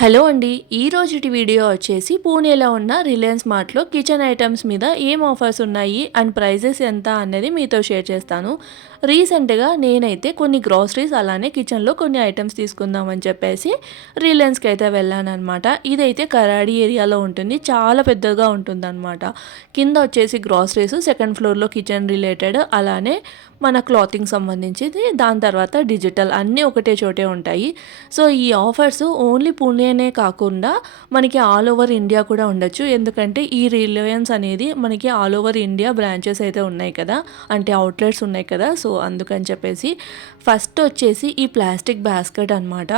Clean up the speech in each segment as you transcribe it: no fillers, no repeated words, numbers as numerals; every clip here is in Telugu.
హలో అండి. ఈ రోజుటి వీడియో వచ్చేసి పూణేలో ఉన్న రిలయన్స్ మార్ట్‌లో కిచెన్ ఐటెమ్స్ మీద ఏం ఆఫర్స్ ఉన్నాయి అండ్ ప్రైజెస్ ఎంత అనేది మీతో షేర్ చేస్తాను. రీసెంట్‌గా నేనైతే కొన్ని గ్రోసరీస్ అలానే కిచెన్‌లో కొన్ని ఐటెమ్స్ తీసుకుందామని చెప్పేసి రిలయన్స్‌కి అయితే వెళ్ళాననమాట. ఇదైతే కరాడి ఏరియాలో ఉంటుంది. చాలా పెద్దగా ఉంటుందన్నమాట. కింద వచ్చేసి గ్రోసరీస్, సెకండ్ ఫ్లోర్‌లో కిచెన్ రిలేటెడ్ అలానే మన క్లాతింగ్ సంబంధించింది. దాని తర్వాత డిజిటల్ అన్నీ ఒకటే చోటే ఉంటాయి. సో, ఈ ఆఫర్స్ ఓన్లీ పూణేనే కాకుండా మనకి ఆల్ ఓవర్ ఇండియా కూడా ఉండొచ్చు. ఎందుకంటే ఈ రిలయన్స్ అనేది మనకి ఆల్ ఓవర్ ఇండియా బ్రాంచెస్ అయితే ఉన్నాయి కదా! అంటే అవుట్‌లెట్స్ ఉన్నాయి కదా! సో, అందుకని చెప్పేసి ఫస్ట్ వచ్చేసి ఈ ప్లాస్టిక్ బాస్కెట్ అనమాట.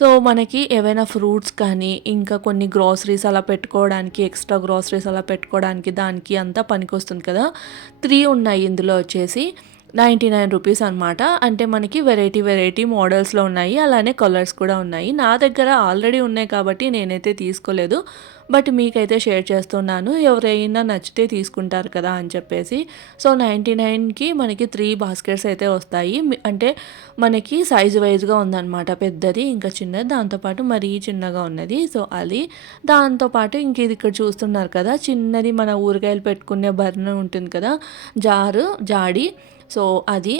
సో, మనకి ఏవైనా ఫ్రూట్స్ కానీ, ఇంకా కొన్ని గ్రోసరీస్ అలా పెట్టుకోవడానికి, ఎక్స్‌ట్రా గ్రోసరీస్ అలా పెట్టుకోవడానికి దానికి అంతా పనికొస్తుంది కదా! 3 ఉన్నాయి ఇందులో వచ్చేసి. రూ. 99 అనమాట. అంటే మనకి వెరైటీ మోడల్స్‌లో ఉన్నాయి. అలానే కలర్స్ కూడా ఉన్నాయి. నా దగ్గర ఆల్రెడీ ఉన్నాయి కాబట్టి నేనైతే తీసుకోలేదు. బట్ మీకైతే షేర్ చేస్తున్నాను. ఎవరైనా నచ్చితే తీసుకుంటారు కదా అని చెప్పేసి. సో, 99కి మనకి 3 బాస్కెట్స్ అయితే వస్తాయి. అంటే మనకి సైజ్ వైస్‌గా ఉందనమాట. పెద్దది, ఇంకా చిన్నది, దాంతో పాటు మరీ చిన్నగా ఉన్నది. సో, అది. దాంతో పాటు ఇంక ఇది ఇక్కడ చూస్తున్నారు కదా! చిన్నది మన ఊరగాయలు పెట్టుకునే బర్నర్ ఉంటుంది కదా! జాడి. సో,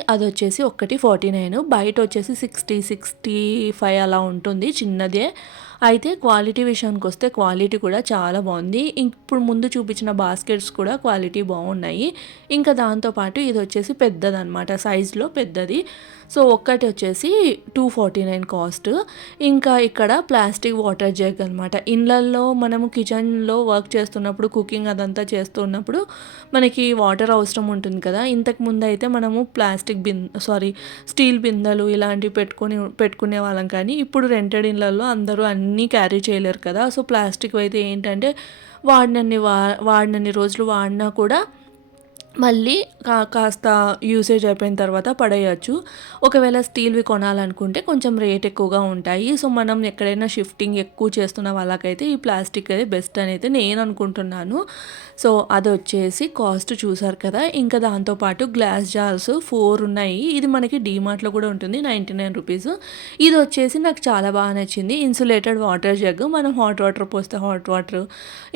అదొచ్చేసి ఒక్కటి 49, బయటొచ్చేసి 60, 65 అలా ఉంటుంది చిన్నదే. అయితే క్వాలిటీ విషయానికొస్తే క్వాలిటీ కూడా చాలా బావుంది. ఇప్పుడు ముందు చూపించిన బాస్కెట్స్ కూడా క్వాలిటీ బావున్నాయి. ఇంకా దాంతో పాటు ఇదొచ్చేసి పెద్దదనమాట. సైజ్‌లో పెద్దది. సో, ఒక్కటి వచ్చేసి 249 కాస్ట్. ఇంకా ఇక్కడ ప్లాస్టిక్ వాటర్ జగ్ అనమాట. ఇళ్ళల్లో మనము కిచెన్‌లో వర్క్ చేస్తున్నప్పుడు, కుకింగ్ అదంతా చేస్తున్నప్పుడు మనకి వాటర్ అవసరం ఉంటుంది కదా! ఇంతకుముందయితే మనము స్టీల్ బిందెలు ఇలాంటివి పెట్టుకునేవాళ్ళం. కానీ ఇప్పుడు రెంటెడ్ ఇళ్ళల్లో అందరూ అన్నీ క్యారీ చేయలేరు కదా! సో, ప్లాస్టిక్‌వి అయితే ఏంటంటే వాడినన్ని రోజులు వాడినా కూడా మళ్ళీ కాస్త యూసేజ్ అయిపోయిన తర్వాత పడేయొచ్చు. ఒకవేళ స్టీల్‌వి కొనాలనుకుంటే కొంచెం రేట్ ఎక్కువగా ఉంటాయి. సో, మనం ఎక్కడైనా షిఫ్టింగ్ ఎక్కువ చేస్తున్న వాళ్ళకైతే ఈ ప్లాస్టిక్ అది బెస్ట్ అనైతే నేను అనుకుంటున్నాను. సో, అదొచ్చేసి కాస్ట్ చూసారు కదా! ఇంకా దాంతో పాటు గ్లాస్ జార్స్ 4 ఉన్నాయి. ఇది మనకి డీమార్ట్‌లో కూడా ఉంటుంది. రూ. 99. ఇదొచ్చేసి నాకు చాలా బాగా నచ్చింది. Insulated water jug. మనం హాట్ వాటర్ పోస్తే హాట్ వాటర్,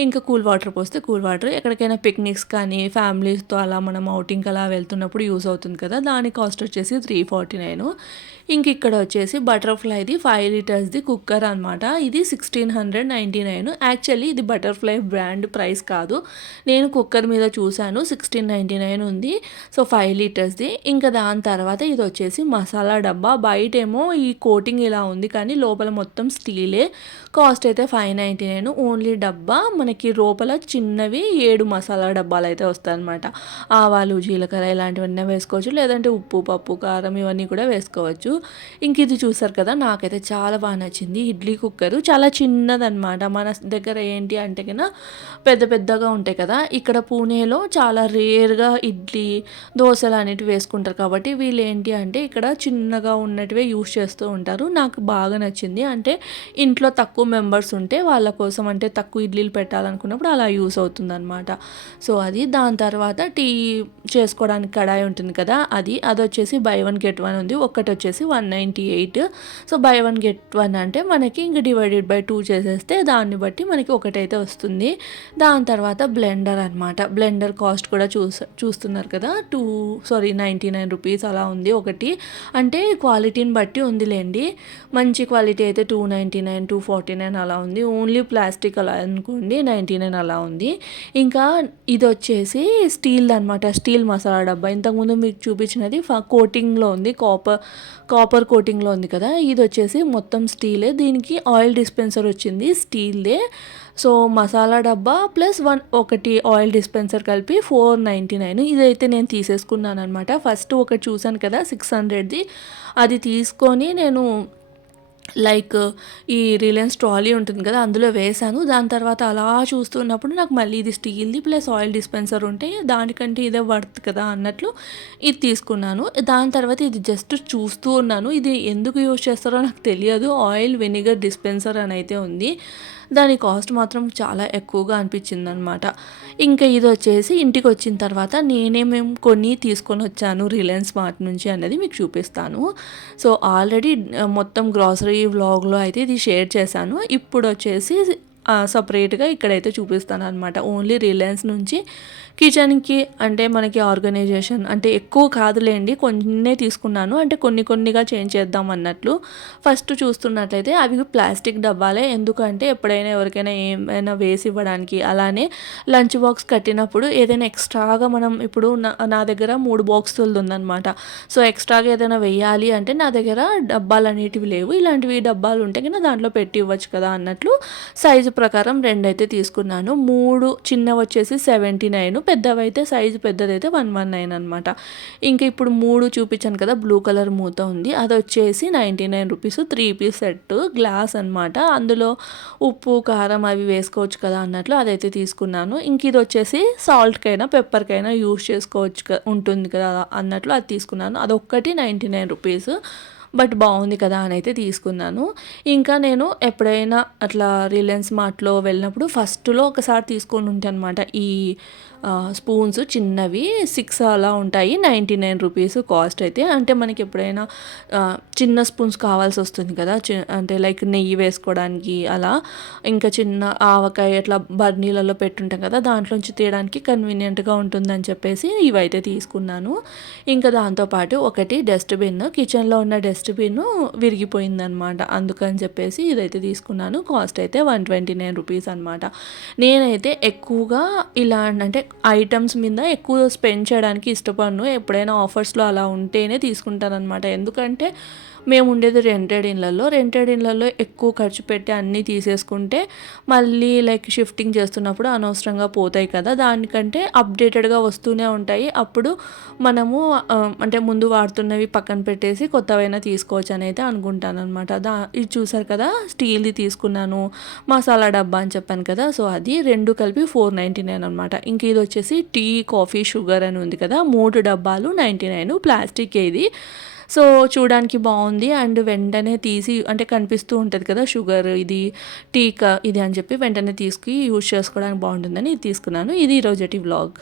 ఇంకా కూల్ వాటర్ పోస్తే కూల్ వాటర్. ఎక్కడికైనా పిక్నిక్స్ కానీ ఫ్యామిలీస్‌తో అలా మనం ఔటింగ్‌కి అలా వెళ్తున్నప్పుడు యూజ్ అవుతుంది కదా! దాని కాస్ట్ వచ్చేసి 349. ఇక్కడ వచ్చేసి బటర్‌ఫ్లైది 5 లీటర్స్‌ది కుక్కర్ అనమాట. ఇది 1699. యాక్చువల్లీ ఇది బటర్‌ఫ్లై బ్రాండ్ ప్రైస్ కాదు. నేను కుక్కర్ మీద చూసాను. 1699 ఉంది. సో, 5 లీటర్స్‌ది. ఇంకా దాని తర్వాత ఇదొచ్చేసి మసాలా డబ్బా. బయటేమో ఈ కోటింగ్ ఇలా ఉంది కానీ లోపల మొత్తం స్టీలే. కాస్ట్ అయితే 599. ఓన్లీ డబ్బా మనకి లోపల చిన్నవి 7 మసాలా డబ్బాలైతే వస్తాయన్నమాట. ఆవాలు, జీలకర్ర ఇలాంటివన్నీ వేసుకోవచ్చు. లేదంటే ఉప్పు, పప్పు, కారం ఇవన్నీ కూడా వేసుకోవచ్చు. ఇది చూసారు కదా! నాకైతే చాలా బాగా నచ్చింది. ఇడ్లీ కుక్కరు చాలా చిన్నదనమాట. మన దగ్గర ఏంటి అంటే పెద్ద పెద్దగా ఉంటాయి కదా! ఇక్కడ పూణేలో చాలా రేర్‌గా ఇడ్లీ, దోసలు అనేటివి వేసుకుంటారు కాబట్టి వీళ్ళు ఏంటి అంటే ఇక్కడ చిన్నగా ఉన్నటివే యూజ్ చేస్తూ ఉంటారు. నాకు బాగా నచ్చింది. అంటే ఇంట్లో తక్కువ మెంబర్స్ ఉంటే వాళ్ళ కోసం, అంటే తక్కువ ఇడ్లీలు పెట్టాలనుకున్నప్పుడు అలా యూజ్ అవుతుందనమాట. సో, అది. దాని తర్వాత టీ చేసుకోవడానికి కడాయి ఉంటుంది కదా! అదొచ్చేసి బై 1 గెట్ 1 ఉంది. ఒక్కటొచ్చేసి 198. సో, బై 1 గెట్ 1 అంటే మనకి ఇంక డివైడెడ్ బై 2 చేసేస్తే దాన్ని బట్టి మనకి ఒకటైతే వస్తుంది. దాని తర్వాత బ్లెండర్ అనమాట. బ్లెండర్ కాస్ట్ కూడా చూస్తున్నారు కదా! రూ. 99 అలా ఉంది ఒకటి. అంటే క్వాలిటీని బట్టి ఉందిలెండి. మంచి క్వాలిటీ అయితే 299, 249 అలా ఉంది. ఓన్లీ ప్లాస్టిక్ అలా అనుకోండి 99 అలా ఉంది. ఇంకా ఇదొచ్చేసి స్టీల్‌దనమాట. స్టీల్ మసాలా డబ్బా. ఇంతకుముందు మీకు చూపించినది కోటింగ్‌లో ఉంది. కాపర్ కోటింగ్‌లో ఉంది కదా! ఇదొచ్చేసి మొత్తం స్టీలే. దీనికి ఆయిల్ డిస్పెన్సర్ వచ్చింది స్టీల్‌దే. సో, మసాలా డబ్బా ప్లస్ ఒకటి ఆయిల్ డిస్పెన్సర్ కలిపి 499. ఇదైతే నేను తీసేసుకున్నాననమాట. ఫస్ట్ ఒకటి చూసాను కదా 600ది, అది తీసుకొని నేను ఈ రిలయన్స్ ట్రాలీ ఉంటుంది కదా! అందులో వేశాను. దాని తర్వాత అలా చూస్తున్నప్పుడు నాకు మళ్ళీ ఇది స్టీల్‌ది ప్లస్ ఆయిల్ డిస్పెన్సర్ ఉంటే దానికంటే ఇదే వర్త్ కదా అన్నట్లు ఇది తీసుకున్నాను. దాని తర్వాత ఇది జస్ట్ చూస్తూ ఉన్నాను. ఇది ఎందుకు యూజ్ చేస్తారో నాకు తెలియదు. ఆయిల్ వెనిగర్ డిస్పెన్సర్ అని అయితే ఉంది. దాని కాస్ట్ మాత్రం చాలా ఎక్కువగా అనిపించిందనమాట. ఇదొచ్చేసి ఇంటికొచ్చిన తర్వాత నేనేమేం కొన్ని తీసుకొనొచ్చాను రిలయన్స్ మార్ట్ నుంచి అనేది మీకు చూపిస్తాను. సో, ఆల్రెడీ మొత్తం గ్రాసరీ ఈ వ్లాగ్లో అయితే ఇది షేర్ చేశాను. ఇప్పుడు వచ్చేసి సపరేట్గా ఇక్కడైతే చూపిస్తాను అనమాట. ఓన్లీ రిలయన్స్ నుంచి కిచెన్కి అంటే మనకి ఆర్గనైజేషన్ అంటే ఎక్కువ కాదులేండి, కొన్నే తీసుకున్నాను. అంటే కొన్ని కొన్నిగా చేంజ్ చేద్దాం అన్నట్లు. ఫస్ట్ చూస్తున్నట్లయితే అవి ప్లాస్టిక్ డబ్బాలే. ఎందుకంటే ఎప్పుడైనా ఎవరికైనా ఏమైనా వేసి ఇవ్వడానికి, అలానే లంచ్ బాక్స్ కట్టినప్పుడు ఏదైనా ఎక్స్ట్రాగా మనం ఇప్పుడు నా దగ్గర 3 బాక్సులు ఉందన్నమాట. సో ఎక్స్ట్రాగా ఏదైనా వెయ్యాలి అంటే నా దగ్గర డబ్బాలు అనేటివి లేవు. ఇలాంటివి డబ్బాలు ఉంటే కన్నా దాంట్లో పెట్టి ఇవ్వచ్చు కదా అన్నట్లు సైజు ప్రకారం 2 అయితే తీసుకున్నాను. 3 చిన్నవి వచ్చేసి 79, పెద్దవైతే సైజు పెద్దదైతే 119 అనమాట. ఇంకా ఇప్పుడు 3 చూపించాను కదా, బ్లూ కలర్ మూత ఉంది, అది వచ్చేసి 99 రూపీస్. 3 పీస్ సెట్ గ్లాస్ అనమాట. అందులో ఉప్పు కారం అవి వేసుకోవచ్చు కదా అన్నట్లు అదైతే తీసుకున్నాను. ఇంక ఇది వచ్చేసి సాల్ట్కైనా పెప్పర్కైనా యూస్ చేసుకోవచ్చు ఉంటుంది కదా అన్నట్లు అది తీసుకున్నాను. అదొక్కటి 99 రూపీస్. బట్ బాగుంది కదా అని అయితే తీసుకున్నాను. ఇంకా నేను ఎప్పుడైనా అట్లా రిలయన్స్ మార్ట్లో వెళ్ళినప్పుడు ఫస్ట్లో ఒకసారి తీసుకొని ఉంటాను అనమాట. ఈ స్పూన్స్ చిన్నవి 6 అలా ఉంటాయి, 99 రూపీస్ కాస్ట్ అయితే. అంటే మనకి ఎప్పుడైనా చిన్న స్పూన్స్ కావాల్సి వస్తుంది కదా, అంటే లైక్ నెయ్యి వేసుకోవడానికి అలా, ఇంకా చిన్న ఆవకాయ అట్లా బర్నీలలో పెట్టుంటాం కదా, దాంట్లోంచి తీయడానికి కన్వీనియంట్గా ఉంటుందని చెప్పేసి ఇవైతే తీసుకున్నాను. ఇంకా దాంతోపాటు ఒకటి డస్ట్బిన్, కిచెన్లో ఉన్న డస్ట్బిన్ విరిగిపోయిందనమాట. అందుకని చెప్పేసి ఇదైతే తీసుకున్నాను. కాస్ట్ అయితే 129 రూపీస్ అనమాట. నేనైతే ఎక్కువగా ఇలా అంటే ఐటమ్స్ మీద ఎక్కువ స్పెండ్ చేయడానికి ఇష్టపడను. ఎప్పుడైనా ఆఫర్స్లో అలా ఉంటేనే తీసుకుంటానమాట. ఎందుకంటే మేము ఉండేది రెంటెడ్ ఇళ్ళల్లో ఎక్కువ ఖర్చు పెట్టి అన్నీ తీసేసుకుంటే మళ్ళీ లైక్ షిఫ్టింగ్ చేస్తున్నప్పుడు అనవసరంగా పోతాయి కదా, దానికంటే అప్డేటెడ్గా వస్తూనే ఉంటాయి. అప్పుడు మనము అంటే ముందు వాడుతున్నవి పక్కన పెట్టేసి కొత్తవైనా తీసుకోవచ్చు అని అయితే అనుకుంటాను అనమాట. ఇది చూసారు కదా, స్టీల్ది తీసుకున్నాను. మసాలా డబ్బా అని చెప్పాను కదా, సో అది 2 కలిపి 499 అనమాట. ఇంక ఇది వచ్చేసి టీ కాఫీ షుగర్ అని ఉంది కదా, 3 డబ్బాలు 99, ప్లాస్టిక్ ఇది. సో చూడడానికి బాగుంది అండ్ వెంటనే తీసి అంటే కనిపిస్తూ ఉంటుంది కదా షుగర్ ఇది టీ ఇది అని చెప్పి వెంటనే తీసుకు యూజ్ చేసుకోవడానికి బాగుంటుందని ఇది తీసుకున్నాను. ఇది ఈరోజటి వ్లాగ్.